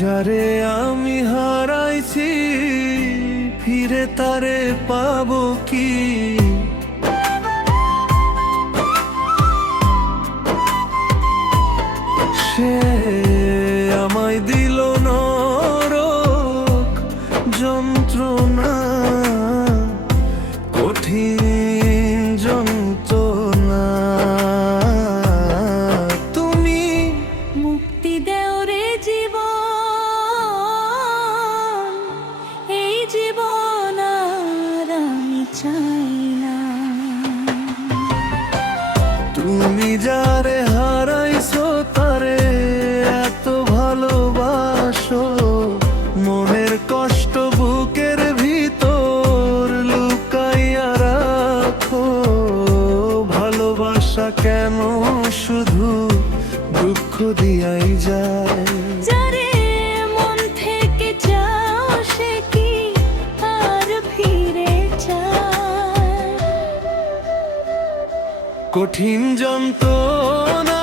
যারে আমি হারাইছি ফিরে তারে পাবো কি? সে আমায় দিল নরক যন্ত্রণা, কঠিন যন্ত্রণা। তুমি মুক্তি দেও রে জীবন, এই জীবন আর আমি চাই না। তুমি যারে হারাইছো তারে এত ভালোবাসো, মনের কষ্ট বুকের ভিতর লুকাইয়া রাখো। ভালোবাসা কেন শুধু দুঃখ দিয়াই যায়? যারে মন থেকে চাও সে কি আর ফিরে চায়? কঠিন যন্ত্রণা,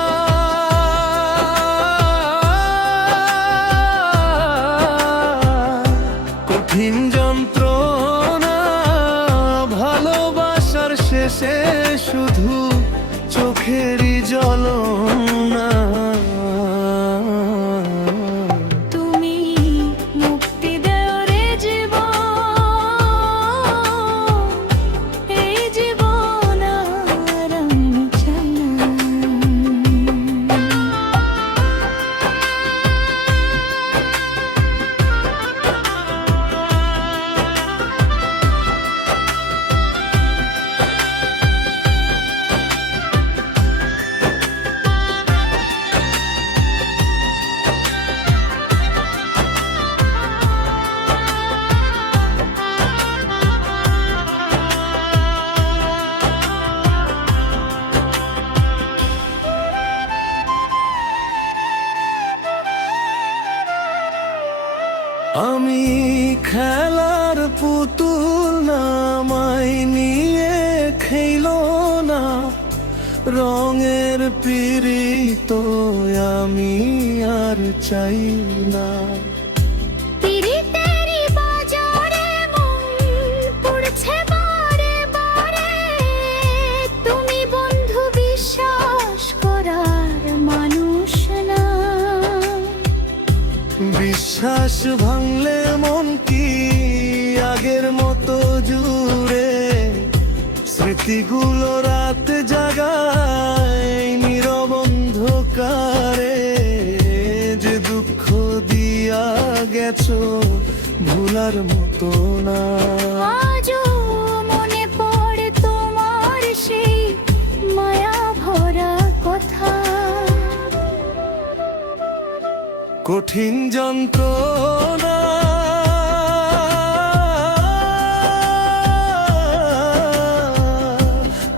কঠিন যন্ত্রণা, ভালোবাসার শেষে শুধু চোখেরই জ্বলনা। তুমি মুক্তি দেও রে জীবন, এই জীবন আর আমি চাই না। আমি খেলার পুতুল না, আমায় নিয়ে খেলো না। রঙের পীড়িত আমি আর চাই না। পিরিতেরি বাজারে মন পড়ছে বারে বারে, তুমি বন্ধু বিশ্বাস করার মানুষ না। বিশ্বাস ভাঙলে মন কি আগের মতো জুড়ে? স্মৃতিগুলো রাত জাগায় নীরব অন্ধকারে। যে দুঃখ দিয়া গেছো ভুলার মতো না। আজও মনে পড়ে তোমার সেই মায়া ভরা কথা। কঠিন যন্ত্রণা,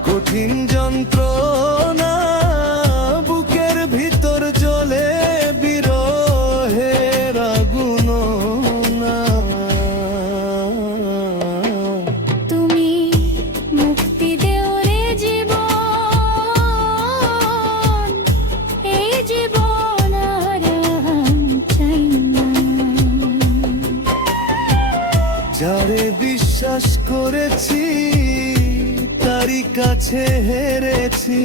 কঠিন যন্ত্রণা, বুকের ভিতর জ্বলে বিরহের আগুন না। তুমি মুক্তি দেও রে জীবন, এই জীবন আর আমি চাই না। যারে বিশ্বাস করেছি তারই কাছে হেরেছি।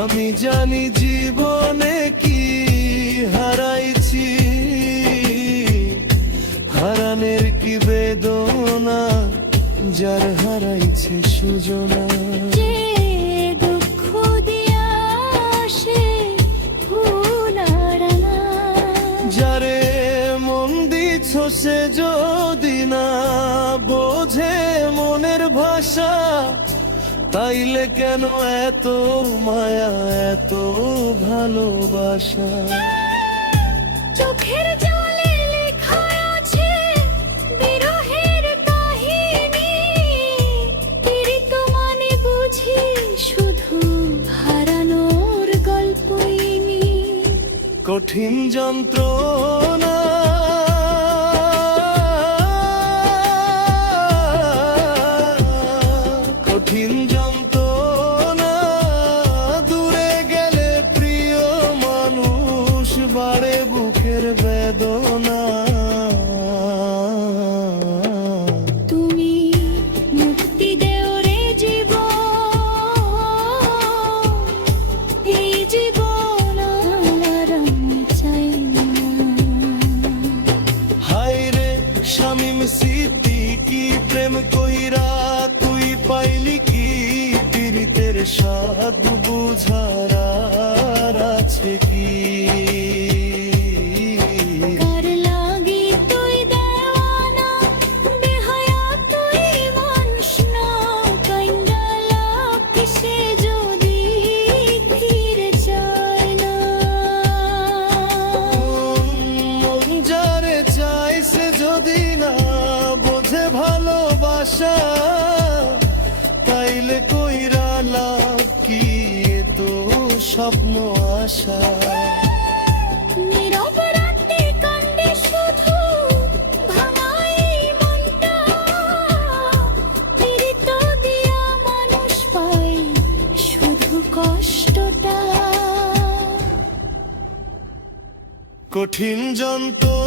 আমি জানি জীবনে কি হারাইছি, হারানের কি বেদনা, যার হারাইছে সুজনা। যে দুঃখ দিয়া আসে ভুল আর না। যারে মন দিছ সে যদি না বোঝে মনের ভাষা, তাইলে কেন এত মায়া এত ভালোবাসা? চোখের জলে লেখা আছে বিরহের কাহিনী, পীড়িত মানে বুঝি শুধু হারানোর গল্পই নি। কঠিন যন্ত্রণা, কঠিন যন্ত্রণা, দূরে গেলে প্রিয় মানুষ বাড়ে বুকে দুঃখের বেদনা। তুমি মুক্তি দেও রে জীবন, এই জীবন আর আমি চাই না। হায় রে শামীম সিদ্দিকী, প্রেম কইরা তুই পাইলি কি? পীড়িতের স্বাদ বুঝার আর আছে কি? কার লাগি তুই দেওয়ানা, বেহায়া তুই মানুষ না, কাইন্দা লাভ কিসে যদি ফিরে যায় না। মন যারে চাইছে যদি না বোঝে ভালোবাসা, তাইলে কইরা লাভ কি? এ তো স্বপ্ন আশা। নীরব রাতে কান্দে শুধু ভাঙাই মনটা, পীড়িত দিয়া মানুষ পায় শুধু কষ্টটা। কঠিন যন্ত্রণা